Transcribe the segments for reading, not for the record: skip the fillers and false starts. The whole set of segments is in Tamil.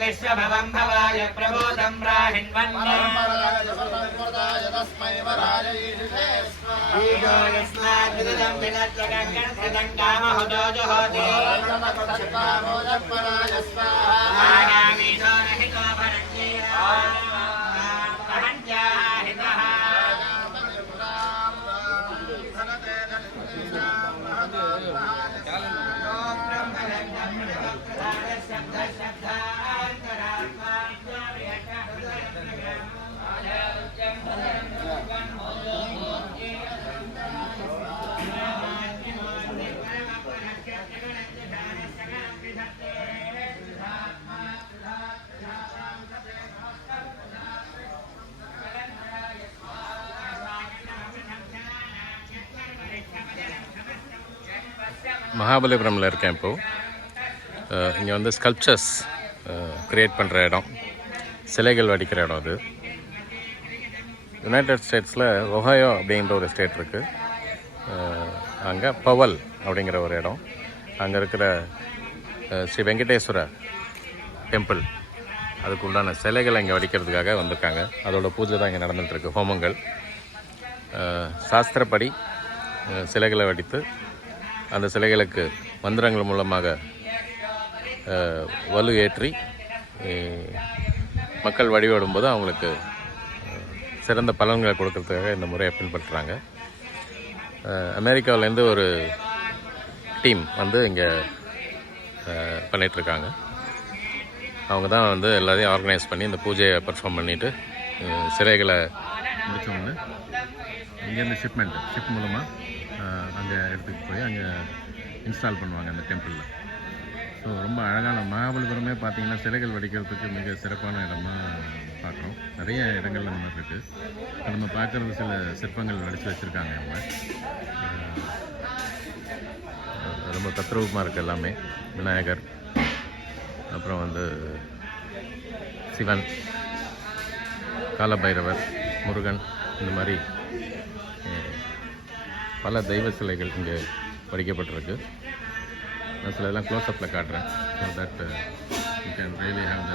विश्वभवं भवाय प्रबोधं ब्राह्मण्वन्नाय तस्मै वराय ईशो यस्माद्विदं विनच्चगङ्गं कामहुदो जुहोति मोदपराय स्वाहा आगामीशो नहितो भरञ्जीरा अहञ्जाः हितः மகாபலிபுரமில் இருக்கேன் இப்போது. இங்கே வந்து ஸ்கல்ப்சர்ஸ் க்ரியேட் பண்ணுற இடம், சிலைகள் வடிக்கிற இடம். அது யுனைடெட் ஸ்டேட்ஸில் ஒஹாயோ அப்படிங்கிற ஒரு ஸ்டேட் இருக்குது. அங்கே பவல் அப்படிங்கிற ஒரு இடம். அங்கே இருக்கிற ஸ்ரீ வெங்கடேஸ்வர டெம்பிள், அதுக்கு உண்டான சிலைகளை இங்கே வடிக்கிறதுக்காக வந்திருக்காங்க. அதோட பூஜை தான் இங்கே நடந்துகிட்ருக்கு, ஹோமங்கள். சாஸ்திரப்படி சிலைகளை வடித்து அந்த சிலைகளுக்கு மந்திரங்கள் மூலமாக வலு ஏற்றி மக்கள் வழிபடும்போது அவங்களுக்கு சிறந்த பலன்களை கொடுக்கறதுக்காக இந்த முறையை பின்பற்றுறாங்க. அமெரிக்காவிலேருந்து ஒரு டீம் வந்து இங்கே பண்ணிகிட்ருக்காங்க. அவங்க தான் வந்து எல்லாத்தையும் ஆர்கனைஸ் பண்ணி இந்த பூஜையை பர்ஃபார்ம் பண்ணிவிட்டு சிலைகளை முடித்தோம்னு இங்கேருந்து ஷிப் மூலமாக அங்கே எடுத்துகிட்டு போய் அங்கே இன்ஸ்டால் பண்ணுவாங்க அந்த டெம்பிளில். ஸோ ரொம்ப அழகான மகாபலிபுரமே பார்த்திங்கன்னா சிலைகள் வடிக்கிறதுக்கு மிக சிறப்பான இடமாக பார்க்குறோம். நிறைய இடங்கள் அந்த மாதிரி இருக்குது. இப்போ நம்ம பார்க்குறது சில சிற்பங்கள் வடித்து வச்சுருக்காங்க. அவங்க ரொம்ப தத்ரூபமாக இருக்குது எல்லாமே. விநாயகர், அப்புறம் வந்து சிவன், காலபைரவர், முருகன், இந்த மாதிரி பல தெய்வ சிலைகள் இங்கே வடிக்கப்பட்டிருக்கு. நான் சில இதெல்லாம் க்ளோஸ்அப்பில் காட்டுறேன். So that you can really have the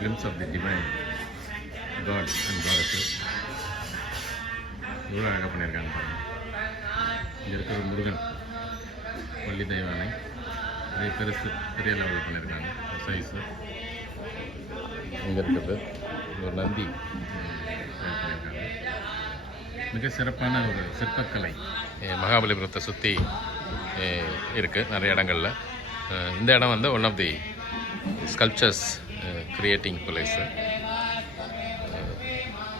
glimpse of the divine god and goddesses. இவ்வளோ அழகாக பண்ணியிருக்காங்க பாருங்கள். இங்கே இருக்கிற முருகன், வள்ளி தெய்வானை, நிறைய பெரிய லெவலில் பண்ணியிருக்காங்க சைஸு. இங்கே இருக்கிறது ஒரு நந்தி பண்ணியிருக்காங்க. மிக சிறப்பான ஒரு சிற்பக்கலை மகாபலிபுரத்தை சுற்றி இருக்குது நிறைய இடங்களில். இந்த இடம் வந்து one of the sculptures creating place.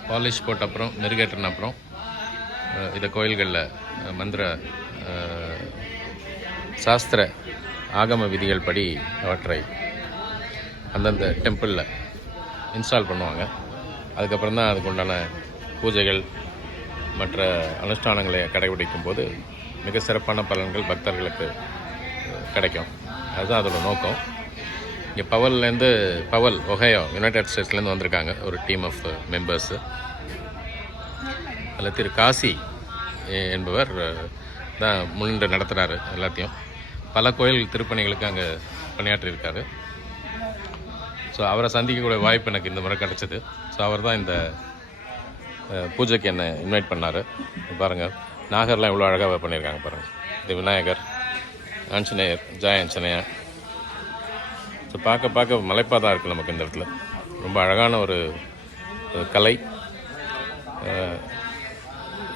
Polish போட்ட அப்புறம் மெருகேற்றின அப்புறம் இதை கோயில்களில் மந்திர சாஸ்திர ஆகம விதிகள் படி அவற்றை அந்தந்த டெம்பிளில் இன்ஸ்டால் பண்ணுவாங்க. அதுக்கப்புறம் தான் அதுக்கு உண்டான பூஜைகள் மற்ற அனுஷ்டானங்களை கடைபிடிக்கும் போது மிக சிறப்பான பலன்கள் பக்தர்களுக்கு கிடைக்கும். அதுதான் அதோட நோக்கம். இங்கே பவல் ஒஹாயோ யுனைடெட் ஸ்டேட்ஸ்லேருந்து வந்திருக்காங்க ஒரு டீம் ஆஃப் மெம்பர்ஸு. அதில் திரு காசி என்பவர் தான் முன்னின்று நடத்துகிறாரு எல்லாத்தையும். பல கோயில் திருப்பணிகளுக்கு அங்கே பணியாற்றியிருக்காரு. ஸோ அவரை சந்திக்கக்கூடிய வாய்ப்பு எனக்கு இந்த முறை கிடச்சிது. ஸோ அவர் தான் இந்த பூஜைக்கு என்னை இன்வைட் பண்ணார். பாருங்கள், நாகர்லாம் இவ்வளோ அழகாக பண்ணியிருக்காங்க பாருங்கள். இது விநாயகர், ஆஞ்சநேயர், ஜெய ஆஞ்சநேயர். ஸோ பார்க்க மலைப்பாக தான் இருக்குது நமக்கு இந்த இடத்துல. ரொம்ப அழகான ஒரு கலை.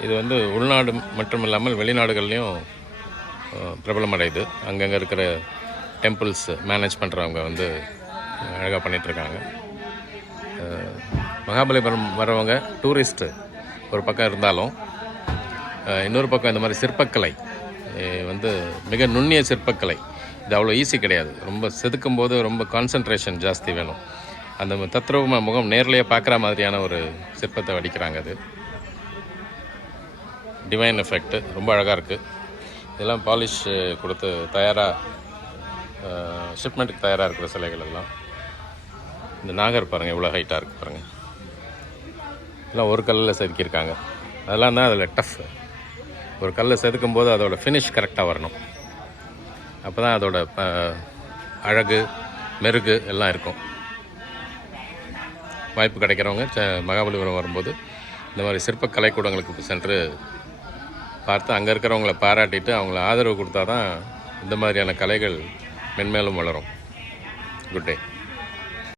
இது வந்து உள்நாடு மட்டும் இல்லாமல் வெளிநாடுகள்லேயும் பிரபலமடையுது. அங்கங்கே இருக்கிற டெம்பிள்ஸ் மேனேஜ் பண்ணுறவங்க வந்து அழகாக பண்ணிகிட்ருக்காங்க. மகாபலிபுரம் வரவங்க டூரிஸ்ட்டு ஒரு பக்கம் இருந்தாலும் இன்னொரு பக்கம் இந்த மாதிரி சிற்பக்கலை வந்து மிக நுண்ணிய சிற்பக்கலை. இது அவ்வளோ ஈஸி கிடையாது. ரொம்ப செதுக்கும் போது ரொம்ப கான்சன்ட்ரேஷன் ஜாஸ்தி வேணும். அந்த தத்ரூபமாக முகம் நேர்லையே பார்க்குற மாதிரியான ஒரு சிற்பத்தை வடிக்கிறாங்க. அது டிவைன் எஃபெக்ட் ரொம்ப அழகாக இருக்குது. இதெல்லாம் பாலிஷ் கொடுத்து தயாராக ஷிப்மெண்ட்டுக்கு தயாராக இருக்கிற சிலைகள் எல்லாம். இந்த நாகர் பாருங்கள் எவ்வளோ ஹைட்டாக இருக்குது பாருங்கள். எல்லாம் ஒரு கல்லில் செதுக்கியிருக்காங்க. அதெல்லாம் தான் அதில் டஃப். ஒரு கல்லை செதுக்கும் போது அதோடய ஃபினிஷ் கரெக்டாக வரணும். அப்போ தான் அதோட அழகு மெருகு எல்லாம் இருக்கும். வாய்ப்பு கிடைக்கிறவங்க மகாபலிபுரம் வரும்போது இந்த மாதிரி சிற்ப கலைக்கூடங்களுக்கு சென்று பார்த்து அங்கே இருக்கிறவங்கள பாராட்டிட்டு அவங்கள ஆதரவு கொடுத்தா தான் இந்த மாதிரியான கலைகள் மென்மேலும் வளரும். Good day.